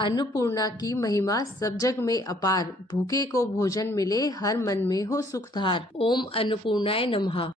अन्नपूर्णा की महिमा सब जग में अपार, भूखे को भोजन मिले, हर मन में हो सुखधार। ओम अन्नपूर्णाय नमः।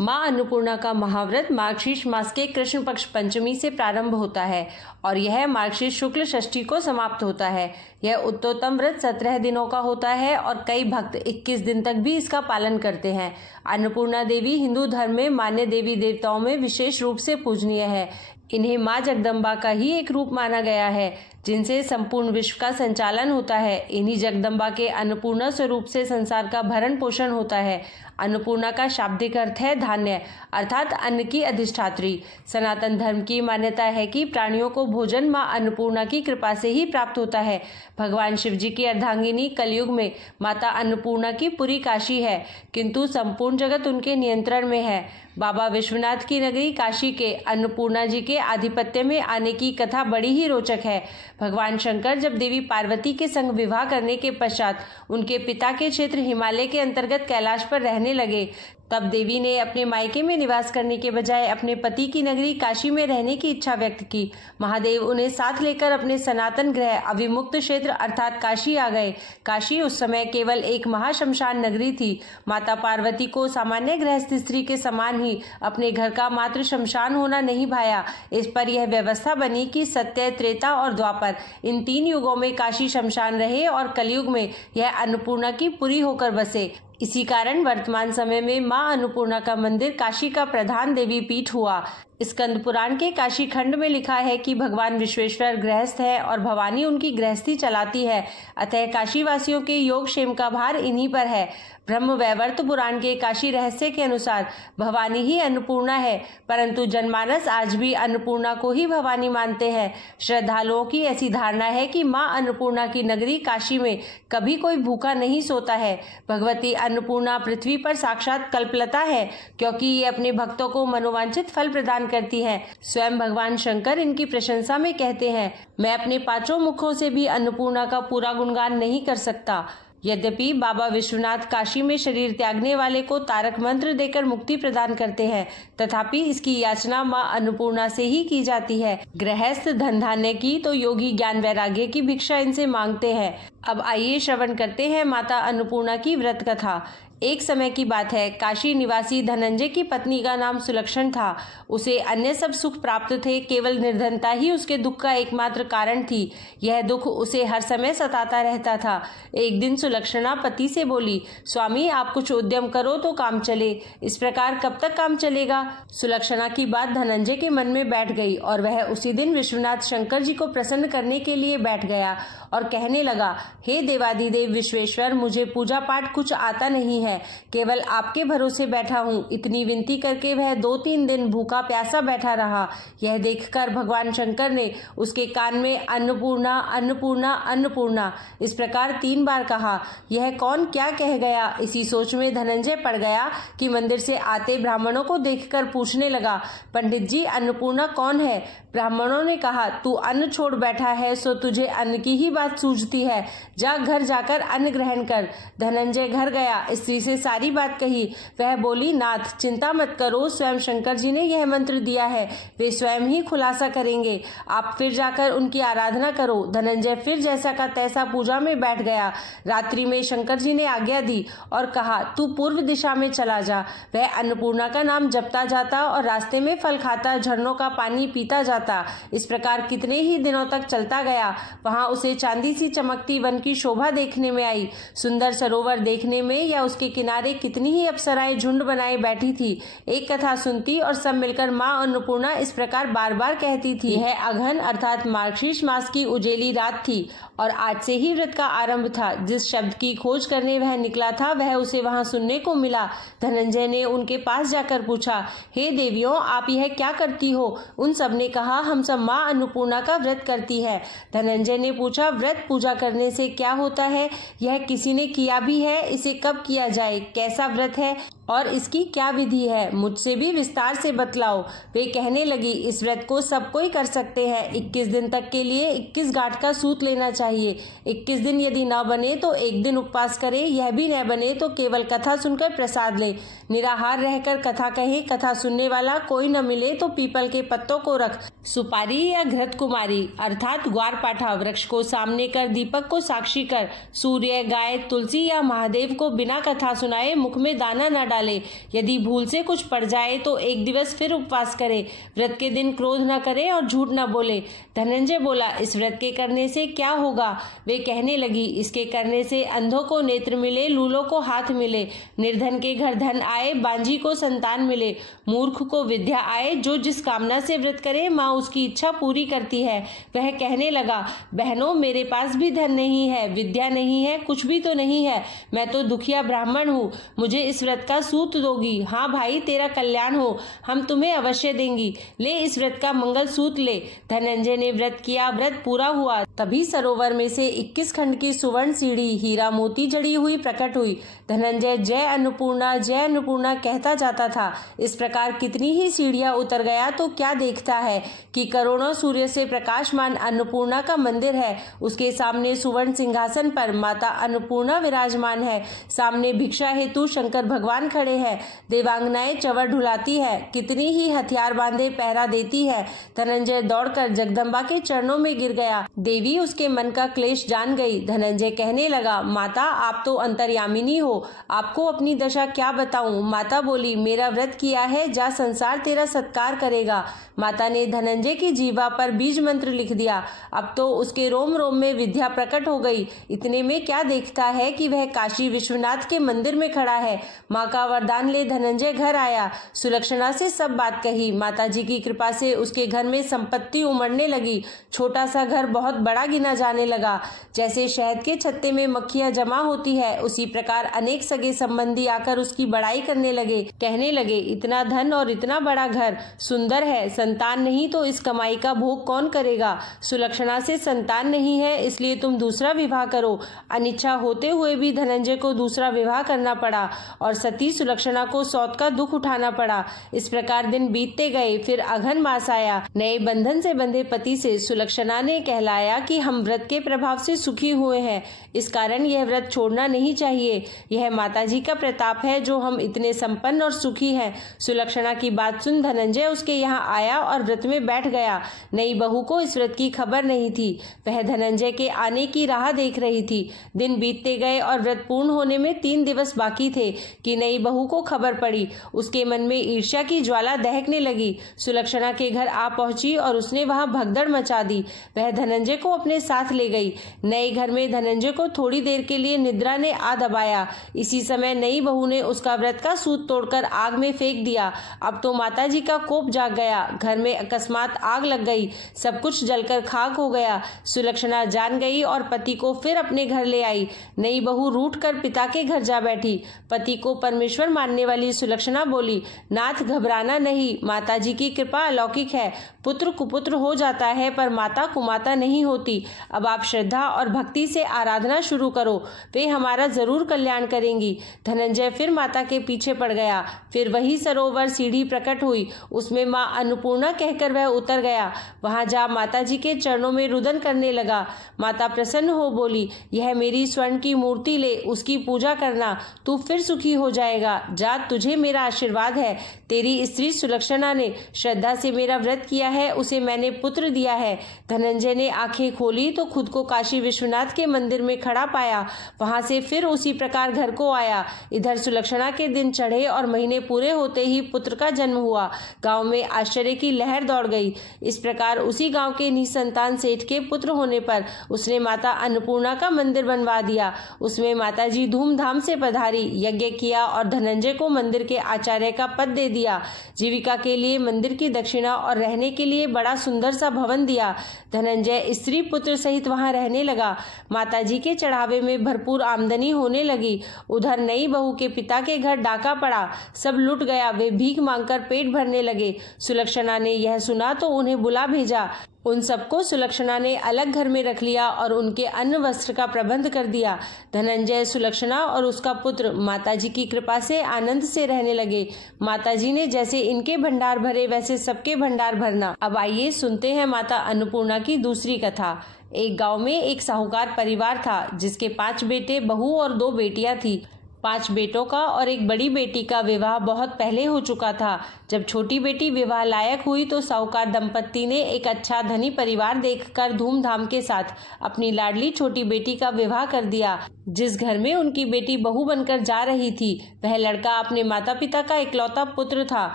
माँ अन्नपूर्णा का महाव्रत मार्गशीर्ष मास के कृष्ण पक्ष पंचमी से प्रारंभ होता है और यह मार्गशीर्ष शुक्ल षष्ठी को समाप्त होता है। यह उत्तोत्तम व्रत 17 दिनों का होता है और कई भक्त 21 दिन तक भी इसका पालन करते हैं। अन्नपूर्णा देवी हिंदू धर्म में मान्य देवी देवताओं में विशेष रूप से पूजनीय है। इन्हें माँ जगदम्बा का ही एक रूप माना गया है, जिनसे संपूर्ण विश्व का संचालन होता है। इन्हीं जगदम्बा के अन्नपूर्णा स्वरूप से संसार का भरण पोषण होता है। अन्नपूर्णा का शाब्दिक अर्थ है धान्य, अर्थात अन्न की अधिष्ठात्री। सनातन धर्म की मान्यता है कि प्राणियों को भोजन माँ अन्नपूर्णा की कृपा से ही प्राप्त होता है। भगवान शिव जी की अर्धांगिनी कलयुग में माता अन्नपूर्णा की पूरी काशी है, किंतु संपूर्ण जगत उनके नियंत्रण में है। बाबा विश्वनाथ की नगरी काशी के अन्नपूर्णा जी के आधिपत्य में आने की कथा बड़ी ही रोचक है। भगवान शंकर जब देवी पार्वती के संग विवाह करने के पश्चात उनके पिता के क्षेत्र हिमालय के अंतर्गत कैलाश पर रहने लगे, तब देवी ने अपने मायके में निवास करने के बजाय अपने पति की नगरी काशी में रहने की इच्छा व्यक्त की। महादेव उन्हें साथ लेकर अपने सनातन ग्रह अविमुक्त क्षेत्र अर्थात काशी आ गए। काशी उस समय केवल एक महाशमशान नगरी थी। माता पार्वती को सामान्य गृहस्थ स्त्री के समान ही अपने घर का मात्र शमशान होना नहीं भाया। इस पर यह व्यवस्था बनी कि सत्य, त्रेता और द्वापर इन 3 युगों में काशी शमशान रहे और कलयुग में यह अन्नपूर्णा की पुरी होकर बसे। इसी कारण वर्तमान समय में माँ अन्नपूर्णा का मंदिर काशी का प्रधान देवी पीठ हुआ। स्कंद पुराण के काशी खंड में लिखा है कि भगवान विश्वेश्वर गृहस्थ है और भवानी उनकी गृहस्थी चलाती है, अतः काशी वासियों के योग क्षेम का भार इन्हीं पर है। ब्रह्म वैवर्त पुराण के काशी रहस्य के अनुसार भवानी ही अन्नपूर्णा है, परंतु जनमानस आज भी अन्नपूर्णा को ही भवानी मानते हैं। श्रद्धालुओं की ऐसी धारणा है कि माँ अन्नपूर्णा की नगरी काशी में कभी कोई भूखा नहीं सोता है। भगवती अन्नपूर्णा पृथ्वी पर साक्षात कल्पलता है, क्योंकि ये अपने भक्तों को मनोवांछित फल प्रदान करती है। स्वयं भगवान शंकर इनकी प्रशंसा में कहते हैं, मैं अपने 5 मुखों से भी अन्नपूर्णा का पूरा गुणगान नहीं कर सकता। यद्यपि बाबा विश्वनाथ काशी में शरीर त्यागने वाले को तारक मंत्र देकर मुक्ति प्रदान करते हैं, तथापि इसकी याचना माँ अन्नपूर्णा से ही की जाती है। गृहस्थ धन धान्य की तो योगी ज्ञान वैराग्य की भिक्षा इनसे मांगते हैं। अब आइए श्रवण करते हैं माता अन्नपूर्णा की व्रत कथा। एक समय की बात है, काशी निवासी धनंजय की पत्नी का नाम सुलक्षण था। उसे अन्य सब सुख प्राप्त थे, केवल निर्धनता ही उसके दुख का एकमात्र कारण थी। यह दुख उसे हर समय सताता रहता था। एक दिन सुलक्षणा पति से बोली, स्वामी आप कुछ उद्यम करो तो काम चले। इस प्रकार कब तक काम चलेगा? सुलक्षणा की बात धनंजय के मन में बैठ गई और वह उसी दिन विश्वनाथ शंकर जी को प्रसन्न करने के लिए बैठ गया और कहने लगा, हे देवाधिदेव विश्वेश्वर, मुझे पूजा पाठ कुछ आता नहीं है, केवल आपके भरोसे बैठा हूँ। इतनी विनती करके वह 2-3 दिन भूखा प्यासा बैठा रहा। यह देखकर भगवान शंकर ने उसके कान में अन्नपूर्णा अन्नपूर्णा अन्नपूर्णा इस प्रकार 3 बार कहा। यह कौन क्या कह गया? इसी सोच में धनंजय पड़ गया कि मंदिर से आते ब्राह्मणों को देखकर पूछने लगा, पंडित जी अन्नपूर्णा कौन है? ब्राह्मणों ने कहा, तू अन्न छोड़ बैठा है सो तुझे अन्न की ही बात सूझती है, जा घर जाकर अन्न ग्रहण कर। धनंजय घर गया, स्त्री से सारी बात कही। वह बोली, नाथ चिंता मत करो, स्वयं शंकर जी ने यह मंत्र दिया है, वे स्वयं ही खुलासा करेंगे, आप फिर जाकर उनकी आराधना करो। धनंजय फिर जैसा का तैसा पूजा में बैठ गया। रात्रि में शंकर जी ने आज्ञा दी और कहा, तू पूर्व दिशा में चला जा। वह अन्नपूर्णा का नाम जपता जाता और रास्ते में फल खाता, झरनों का पानी पीता जाता। इस प्रकार कितने ही दिनों तक चलता गया। वहां उसे चांदी सी चमकती वन की शोभा देखने में आई। सुंदर सरोवर देखने में या उसके किनारे कितनी ही अप्सराएं झुंड बनाए बैठी थी। एक कथा सुनती और सब मिलकर माँ अन्नपूर्णा इस प्रकार बार बार कहती थी। यह अघन अर्थात मार्गशीर्ष मास की उजेली रात थी और आज से ही व्रत का आरंभ था। जिस शब्द की खोज करने वह निकला था वह उसे वहां सुनने को मिला। धनंजय ने उनके पास जाकर पूछा, हे देवियों, आप यह क्या करती हो? उन सब ने कहा, हम सब माँ अन्नपूर्णा का व्रत करती है। धनंजय ने पूछा, व्रत पूजा करने से क्या होता है? यह किसी ने किया भी है? इसे कब किया जाए? कैसा व्रत है? और इसकी क्या विधि है, मुझसे भी विस्तार से बतलाओ। वे कहने लगी, इस व्रत को सब कोई कर सकते हैं। 21 दिन तक के लिए 21 गांठ का सूत लेना चाहिए। 21 दिन यदि न बने तो एक दिन उपवास करे, यह भी न बने तो केवल कथा सुनकर प्रसाद ले। निराहार रहकर कथा कहे, कथा सुनने वाला कोई न मिले तो पीपल के पत्तों को रख, सुपारी या घृत कुमारी अर्थात ग्वारपाठा वृक्ष को सामने कर, दीपक को साक्षी कर, सूर्य, गाय, तुलसी या महादेव को बिना कथा सुनाए मुख में दाना न डाले। यदि भूल से कुछ पड़ जाए तो एक दिवस फिर उपवास करे। व्रत के दिन क्रोध न करे और झूठ न बोले। धनंजय बोला, इस व्रत के करने से क्या होगा? वे कहने लगी, इसके करने से अंधों को नेत्र मिले, लूलों को हाथ मिले, निर्धन के घर धन आए, बांझी को संतान मिले, मूर्ख को विद्या आए। जो जिस कामना से व्रत करे माँ उसकी इच्छा पूरी करती है। वह कहने लगा, बहनों मेरे पास भी धन नहीं है, विद्या नहीं है, कुछ भी तो नहीं है, मैं तो दुखिया ब्राह्मण हूँ, मुझे इस व्रत का सूत दोगी? हाँ भाई, तेरा कल्याण हो, हम तुम्हें अवश्य देंगी, ले इस व्रत का मंगल सूत ले। धनंजय ने व्रत किया, व्रत पूरा हुआ। तभी सरोवर में से 21 खंड की सुवर्ण सीढ़ी हीरा मोती जड़ी हुई प्रकट हुई। धनंजय जय अन्नपूर्णा कहता जाता था। इस प्रकार कितनी ही सीढ़ियां उतर गया तो क्या देखता है कि करोड़ों सूर्य से प्रकाशमान अन्नपूर्णा का मंदिर है। उसके सामने सुवर्ण सिंहासन पर माता अन्नपूर्णा विराजमान है। सामने भिक्षा हेतु शंकर भगवान खड़े हैं। देवांगनाएं चवर ढुलाती है, कितनी ही हथियार बांधे पहरा देती है। धनंजय दौड़कर जगदम्बा के चरणों में गिर गया। देवी उसके मन का क्लेश जान गई। धनंजय कहने लगा, माता आप तो अंतर्यामिनी हो, आपको अपनी दशा क्या बताऊं? माता बोली, मेरा व्रत किया है, जा संसार तेरा सत्कार करेगा। माता ने धनंजय की जीवा पर बीज मंत्र लिख दिया। अब तो उसके रोम रोम में विद्या प्रकट हो गई। इतने में क्या देखता है कि वह काशी विश्वनाथ के मंदिर में खड़ा है। माँ का वरदान ले धनंजय घर आया, सुलक्षणा से सब बात कही। माता जी की कृपा से उसके घर में संपत्ति उमड़ने लगी। छोटा सा घर बहुत बड़ा गिना जाने लगा। जैसे शहद के छत्ते में मक्खियां जमा होती है, उसी प्रकार अनेक सगे संबंधी आकर उसकी बड़ाई करने लगे। कहने लगे, इतना धन और इतना बड़ा घर, सुंदर है, संतान नहीं तो इस कमाई का भोग कौन करेगा? सुलक्षणा से संतान नहीं है, इसलिए तुम दूसरा विवाह करो। अनिच्छा होते हुए भी धनंजय को दूसरा विवाह करना पड़ा और सती सुलक्षणा को सौत का दुख उठाना पड़ा। इस प्रकार दिन बीतते गए। फिर अघन मास आया। नए बंधन से बंधे पति से सुलक्षणा ने कहलाया कि हम व्रत के प्रभाव से सुखी हुए हैं, इस कारण यह व्रत छोड़ना नहीं चाहिए। यह माताजी का प्रताप है जो हम इतने संपन्न और सुखी हैं। सुलक्षणा की बात सुन धनंजय उसके यहाँ आया और व्रत में बैठ गया। नई बहू को इस व्रत की खबर नहीं थी। वह धनंजय के आने की राह देख रही थी। दिन बीतते गए और व्रत पूर्ण होने में 3 दिवस बाकी थे कि नई बहू को खबर पड़ी। उसके मन में ईर्ष्या की ज्वाला दहकने लगी। सुलक्षणा के घर आ पहुंची और उसने वहां भगदड़ मचा दी। वह धनंजय को अपने साथ ले गई। नए घर में धनंजय को थोड़ी देर के लिए निद्रा ने आ दबाया। इसी समय नई बहू ने उसका व्रत का सूत तोड़कर आग में फेंक दिया। अब तो माताजी का कोप जाग गया। घर में अकस्मात आग लग गई, सब कुछ जलकर खाक हो गया। सुलक्षणा जान गई और पति को फिर अपने घर ले आई। नई बहू रूठकर पिता के घर जा बैठी। पति को परमेश्वर मानने वाली सुलक्षणा बोली, नाथ घबराना नहीं, माताजी की कृपा अलौकिक है। पुत्र कुपुत्र हो जाता है पर माता कुमाता नहीं होती। अब आप श्रद्धा और भक्ति से आराधना शुरू करो, वे हमारा जरूर कल्याण करेंगी। धनंजय फिर माता के पीछे पड़ गया। फिर वही सरोवर सीढ़ी प्रकट हुई, उसमें माँ अन्नपूर्णा कहकर वह उतर गया। वहां जा माता जी के चरणों में रुदन करने लगा। माता प्रसन्न हो बोली, यह मेरी स्वर्ण की मूर्ति ले, उसकी पूजा करना, तू फिर सुखी हो जाएगा। जा, तुझे मेरा आशीर्वाद है। तेरी स्त्री सुलक्षणा ने श्रद्धा से मेरा व्रत किया है, उसे मैंने पुत्र दिया है। धनंजय ने आंखें खोली तो खुद को काशी विश्वनाथ के मंदिर में खड़ा पाया। वहां से फिर उसी प्रकार घर को आया। इधर सुलक्षणा के दिन चढ़े और महीने पूरे होते ही पुत्र का जन्म हुआ। गांव में आश्चर्य की लहर दौड़ गई। इस प्रकार उसी गांव के निसंतान सेठ के पुत्र होने पर उसने माता अन्नपूर्णा का मंदिर बनवा दिया। उसमें माताजी धूमधाम से पधारी, यज्ञ किया और धनंजय को मंदिर के आचार्य का पद दे दिया। जीविका के लिए मंदिर की दक्षिणा और रहने के लिए बड़ा सुंदर सा भवन दिया। धनंजय स्त्री पुत्र सहित वहां रहने लगा। माताजी के चढ़ावे में भरपूर आमदनी होने लगी। उधर नई बहू के पिता के घर डाका पड़ा, सब लुट गया। वे भीख मांगकर पेट भरने लगे। सुलक्षणा ने यह सुना तो उन्हें बुला भेजा। उन सबको सुलक्षणा ने अलग घर में रख लिया और उनके अन्न वस्त्र का प्रबंध कर दिया। धनंजय, सुलक्षणा और उसका पुत्र माताजी की कृपा से आनंद से रहने लगे। माताजी ने जैसे इनके भंडार भरे वैसे सबके भंडार भरना। अब आइए सुनते हैं माता अन्नपूर्णा की दूसरी कथा। एक गांव में एक साहूकार परिवार था जिसके 5 बेटे, बहू और 2 बेटियां थी। 5 बेटों का और एक बड़ी बेटी का विवाह बहुत पहले हो चुका था। जब छोटी बेटी विवाह लायक हुई तो साहूकार दंपत्ति ने एक अच्छा धनी परिवार देखकर धूमधाम के साथ अपनी लाडली छोटी बेटी का विवाह कर दिया। जिस घर में उनकी बेटी बहू बनकर जा रही थी वह लड़का अपने माता पिता का इकलौता पुत्र था।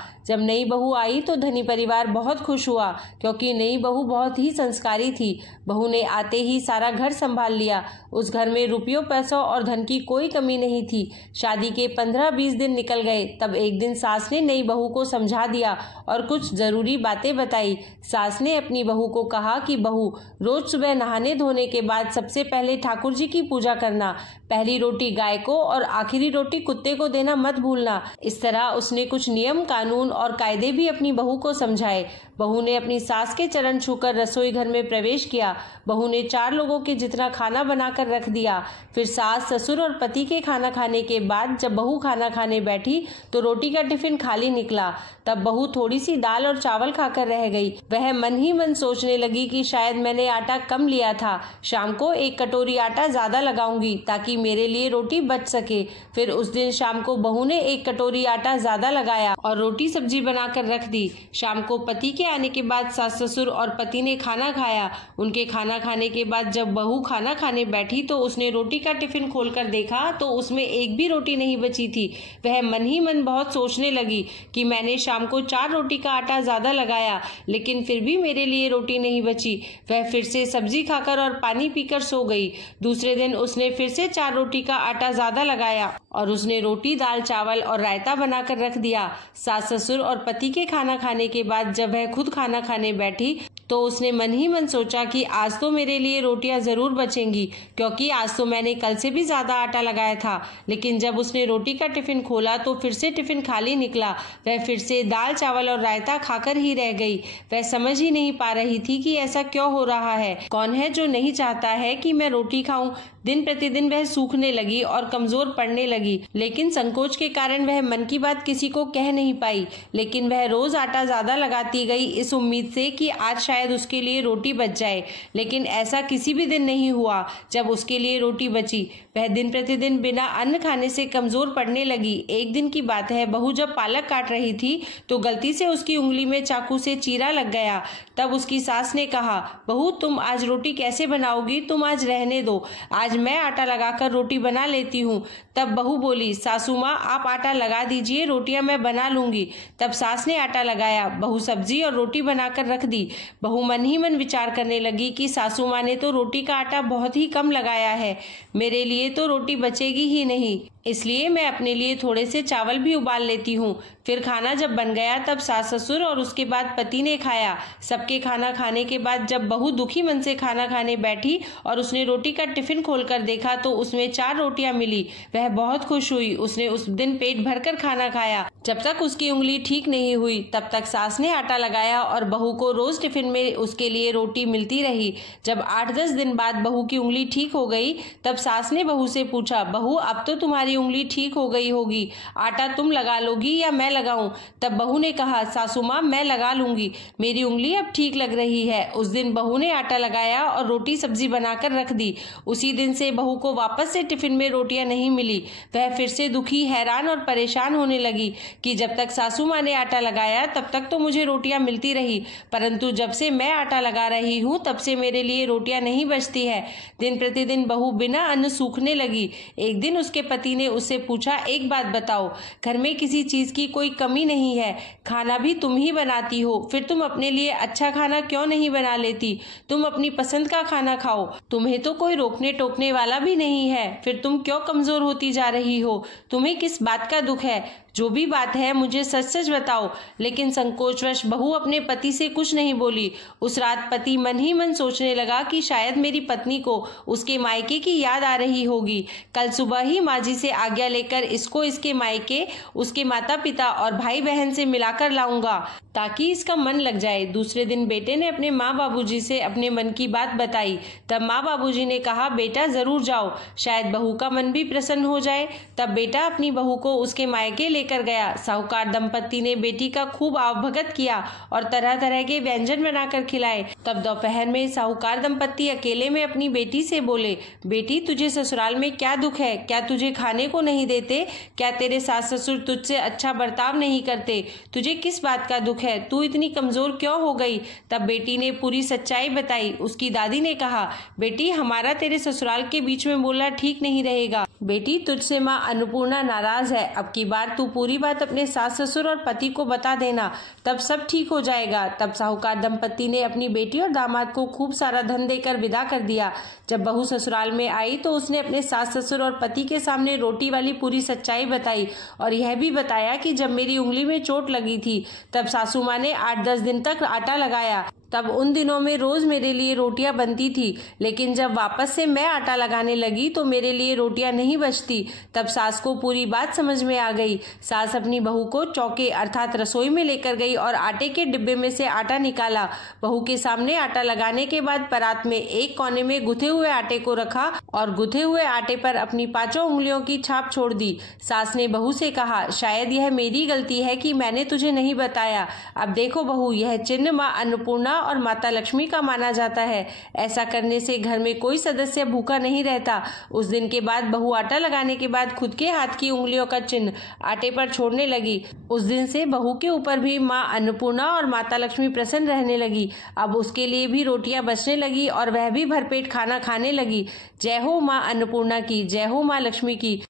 जब नई बहू आई तो धनी परिवार बहुत खुश हुआ क्योंकि नई बहू बहुत ही संस्कारी थी। बहू ने आते ही सारा घर संभाल लिया। उस घर में रुपयों, पैसों और धन की कोई कमी नहीं थी। शादी के 15-20 दिन निकल गए। तब एक दिन सास ने नई बहू को समझा दिया और कुछ जरूरी बातें बताई। सास ने अपनी बहू को कहा कि बहू, रोज सुबह नहाने धोने के बाद सबसे पहले ठाकुर जी की पूजा करना। पहली रोटी गाय को और आखिरी रोटी कुत्ते को देना मत भूलना। इस तरह उसने कुछ नियम, कानून और कायदे भी अपनी बहू को समझाए। बहू ने अपनी सास के चरण छूकर रसोई घर में प्रवेश किया। बहू ने 4 लोगों के जितना खाना बनाकर रख दिया। फिर सास, ससुर और पति के खाना खाने के बाद जब बहू खाना खाने बैठी तो रोटी का टिफिन खाली निकला। तब बहू थोड़ी सी दाल और चावल खाकर रह गई। वह मन ही मन सोचने लगी कि शायद मैंने आटा कम लिया था। शाम को 1 कटोरी आटा ज्यादा लगाऊंगी ताकि मेरे लिए रोटी बच सके। फिर उस दिन शाम को बहू ने 1 कटोरी आटा ज्यादा लगाया और रोटी सब्जी बनाकर रख दी। शाम को पति के आने के बाद सास, ससुर और पति ने खाना खाया। उनके खाना खाने के बाद जब बहू खाना खाने बैठी तो उसने रोटी का टिफिन खोलकर देखा तो उसमें एक भी रोटी नहीं बची थी। वह मन ही मन बहुत सोचने लगी कि मैंने शाम को 4 रोटी का आटा ज्यादा लगाया लेकिन फिर भी मेरे लिए रोटी नहीं बची। वह फिर से सब्जी खाकर और पानी पीकर सो गई। दूसरे दिन उसने फिर से 4 रोटी का आटा ज्यादा लगाया और उसने रोटी, दाल, चावल और रायता बनाकर रख दिया। सास, ससुर और पति के खाना खाने के बाद जब वह खुद खाना खाने बैठी तो उसने मन ही मन सोचा कि आज तो मेरे लिए रोटियां जरूर बचेंगी क्योंकि आज तो मैंने कल से भी ज्यादा आटा लगाया था। लेकिन जब उसने रोटी का टिफिन खोला तो फिर से टिफिन खाली निकला। वह फिर से दाल, चावल और रायता खाकर ही रह गई। वह समझ ही नहीं पा रही थी कि ऐसा क्यों हो रहा है। कौन है जो नहीं चाहता है कि मैं रोटी खाऊं। दिन प्रतिदिन वह सूखने लगी और कमजोर पड़ने लगी, लेकिन संकोच के कारण वह मन की बात किसी को कह नहीं पाई। लेकिन वह रोज आटा ज्यादा लगाती गई इस उम्मीद से कि आज शायद उसके लिए रोटी बच जाए। लेकिन ऐसा किसी भी दिन नहीं हुआ जब उसके लिए रोटी बची। वह दिन प्रतिदिन बिना अन्न खाने से कमजोर पड़ने लगी। एक दिन की बात है, बहू जब पालक काट रही थी तो गलती से उसकी उंगली में चाकू से चीरा लग गया। तब उसकी सास ने कहा, बहू तुम आज रोटी कैसे बनाओगी, तुम आज रहने दो, आज मैं आटा लगाकर रोटी बना लेती हूँ। तब बहू बोली, सासू माँ आप आटा लगा दीजिए, रोटियां मैं बना लूंगी। तब सास ने आटा लगाया, बहू सब्जी और रोटी बनाकर रख दी। बहू मन ही मन विचार करने लगी कि सासू माँ ने तो रोटी का आटा बहुत ही कम लगाया है, मेरे लिए तो रोटी बचेगी ही नहीं, इसलिए मैं अपने लिए थोड़े से चावल भी उबाल लेती हूँ। फिर खाना जब बन गया तब सास, ससुर और उसके बाद पति ने खाया। सबके खाना खाने के बाद जब बहू दुखी मन से खाना खाने बैठी और उसने रोटी का टिफिन खोलकर देखा तो उसमें 4 रोटियां मिली। वह बहुत खुश हुई। उसने उस दिन पेट भरकर खाना खाया। जब तक उसकी उंगली ठीक नहीं हुई तब तक सास ने आटा लगाया और बहू को रोज टिफिन में उसके लिए रोटी मिलती रही। जब 8-10 दिन बाद बहू की उंगली ठीक हो गई तब सास ने बहू से पूछा, बहू अब तो तुम्हारी उंगली ठीक हो गई होगी, आटा तुम लगा लोगी या मैं लगाऊं? तब बहू ने कहा, सासू माँ मैं लगा लूंगी, मेरी उंगली अब ठीक लग रही है। उस दिन बहू ने आटा लगाया और रोटी सब्जी बनाकर रख दी। उसी दिन से बहू को वापस से टिफिन में रोटियां नहीं मिली। वह फिर से दुखी, हैरान और परेशान होने लगी कि जब तक सासू माँ ने आटा लगाया तब तक तो मुझे रोटियां मिलती रही, परंतु जब से मैं आटा लगा रही हूँ तब से मेरे लिए रोटियां नहीं बचती है। दिन प्रतिदिन बहू बिना अन्न सूखने लगी। एक दिन उसके पति ने उससे पूछा, एक बात बताओ, घर में किसी चीज की कोई कमी नहीं है, खाना भी तुम ही बनाती हो, फिर तुम अपने लिए अच्छा खाना क्यों नहीं बना लेती? तुम अपनी पसंद का खाना खाओ, तुम्हें तो कोई रोकने टोकने वाला भी नहीं है, फिर तुम क्यों कमजोर होती जा रही हो? तुम्हें किस बात का दुख है? जो भी बात है मुझे सच सच बताओ। लेकिन संकोचवश बहू अपने पति से कुछ नहीं बोली। उस रात पति मन ही मन सोचने लगा कि शायद मेरी पत्नी को उसके मायके की याद आ रही होगी। कल सुबह ही माँ जी से आज्ञा लेकर इसको इसके मायके, उसके माता पिता और भाई बहन से मिलाकर लाऊंगा ताकि इसका मन लग जाए। दूसरे दिन बेटे ने अपने माँ बाबूजी से अपने मन की बात बताई। तब माँ बाबूजी ने कहा, बेटा जरूर जाओ, शायद बहू का मन भी प्रसन्न हो जाए। तब बेटा अपनी बहू को उसके मायके लेकर गया। साहूकार दंपत्ति ने बेटी का खूब आवभगत किया और तरह तरह के व्यंजन बनाकर खिलाए। तब दोपहर में साहूकार दंपत्ति अकेले में अपनी बेटी से बोले, बेटी तुझे ससुराल में क्या दुख है? क्या तुझे खाने को नहीं देते? क्या तेरे सास ससुर तुझसे अच्छा बर्ताव नहीं करते? तुझे किस बात का दुख है? तू इतनी कमजोर क्यों हो गई? तब बेटी ने पूरी सच्चाई बताई। उसकी दादी ने कहा, बेटी हमारा तेरे ससुराल के बीच में बोलना ठीक नहीं रहेगा। बेटी तुझसे माँ अन्नपूर्णा नाराज है। अब की बार तू पूरी बात अपने सास ससुर और पति को बता देना, तब सब ठीक हो जाएगा। तब साहूकार दंपत्ति ने अपनी बेटी और दामाद को खूब सारा धन देकर विदा कर दिया। जब बहू ससुराल में आई तो उसने अपने सास ससुर और पति के सामने रोटी वाली पूरी सच्चाई बताई और यह भी बताया कि जब मेरी उंगली में चोट लगी थी तब सासू माँ ने 8-10 दिन तक आटा लगाया। तब उन दिनों में रोज मेरे लिए रोटियां बनती थी, लेकिन जब वापस से मैं आटा लगाने लगी तो मेरे लिए रोटियां नहीं बचती। तब सास को पूरी बात समझ में आ गई। सास अपनी बहू को चौके अर्थात रसोई में लेकर गई और आटे के डिब्बे में से आटा निकाला। बहू के सामने आटा लगाने के बाद परात में एक कोने में गुथे हुए आटे को रखा और गुथे हुए आटे पर अपनी 5 उंगलियों की छाप छोड़ दी। सास ने बहू से कहा, शायद यह मेरी गलती है कि मैंने तुझे नहीं बताया। अब देखो बहू, यह चिन्ह माँ अन्नपूर्णा और माता लक्ष्मी का माना जाता है। ऐसा करने से घर में कोई सदस्य भूखा नहीं रहता। उस दिन के बाद बहू आटा लगाने के बाद खुद के हाथ की उंगलियों का चिन्ह आटे पर छोड़ने लगी। उस दिन से बहू के ऊपर भी माँ अन्नपूर्णा और माता लक्ष्मी प्रसन्न रहने लगी। अब उसके लिए भी रोटियां बचने लगी और वह भी भरपेट खाना खाने लगी। जय हो माँ अन्नपूर्णा की, जय हो माँ लक्ष्मी की।